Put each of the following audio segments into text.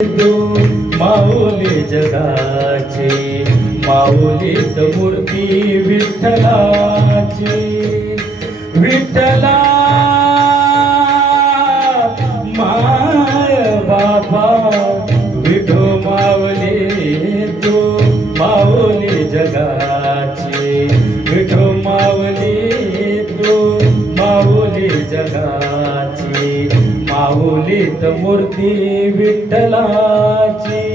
तू माऊली जगाची, माऊलीत मूर्ती विठ्ठलाची. विठ्ठला माय बाबा विठो माऊली, तू माऊली जगाची. विठो माऊली, तू माऊली जगाची, माऊलीत मूर्ती विठ्ठलाची.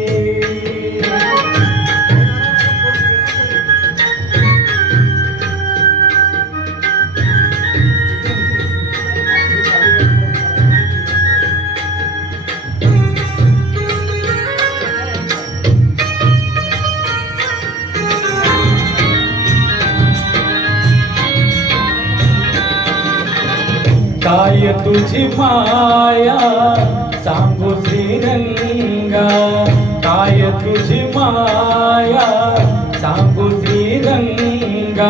काय तुझी माया सांगू श्रीरंगा, काय तुझी माया सांगू श्रीरंगा.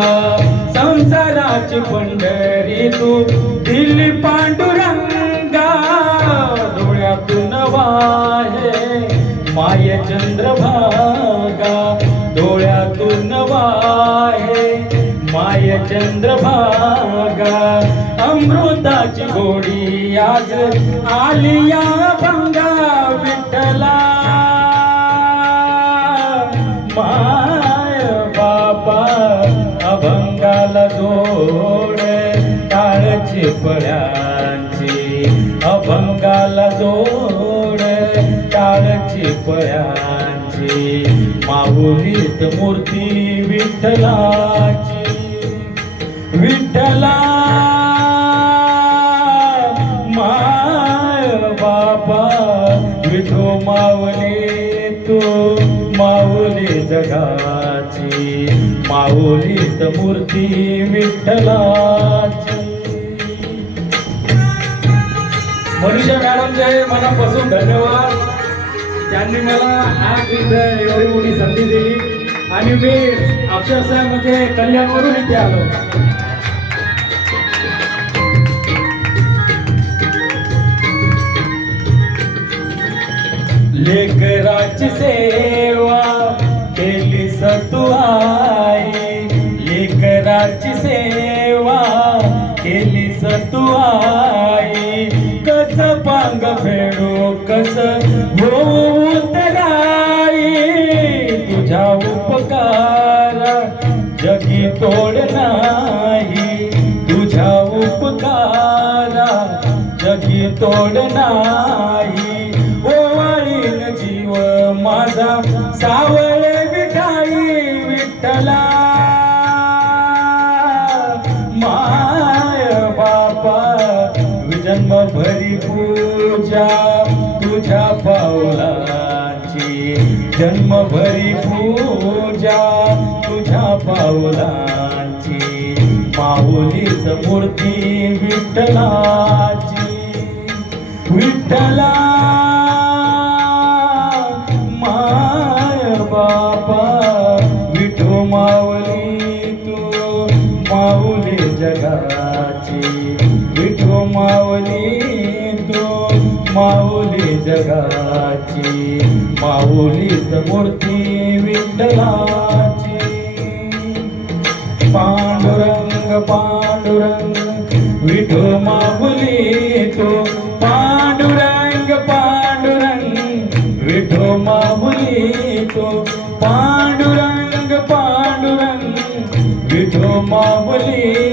संसाराची पंढरी तू दिली पांडुरंगा. डोळ्यातून वाहे माय चंद्रभागा, डोळ्यातून वाहे माय चंद्रभागा. अमृताची गोडी आज आली या भंगा. विठ्ठला माय बाबा अभंगाला जोड टाळची पळ्यांची, अभंगाला जोड टाळची पळ्यांची. माऊलीत मूर्ती विठ्ठलाची. विठ्ठला माय बापा विठो माऊली, तू माऊली जगाची, माऊलीत मूर्ती विठ्ठलाची. मनीषा मॅडमचे मनापासून धन्यवाद. त्यांनी मला आज इथं एवढी मोठी संधी दिली आणि मी अक्षरशः म्हणजे कल्याणवरून इथे आलो. लेकराची सेवा केली तू आई, लेकराची सेवा केली तू आई. कस पांग फेडू कस होऊ तराई, तुझ्या उपकार जगी तोड नाही, तुझ्या उपकार जगी तोड नाही. जीव माझा सावळे विठाई. विठ्ठला माय बापा जन्म भरी पूजा तुझ्या पावलाची, जन्म भरी पूजा तुझ्या पावलाची. माऊलीत मूर्ती विठ्ठलाची. विठ्ठला बापा विठो माऊली, तू माऊली जगाची. विठो माऊली, तू माऊली जगाची, माऊलीत मूर्ती विठ्ठलाची. पांडुरंग पांडुरंग विठो माऊली, तू पांडुरंग पांडुरंग विठो माऊली, पांडुरंग पांडुरंग विठो माऊली.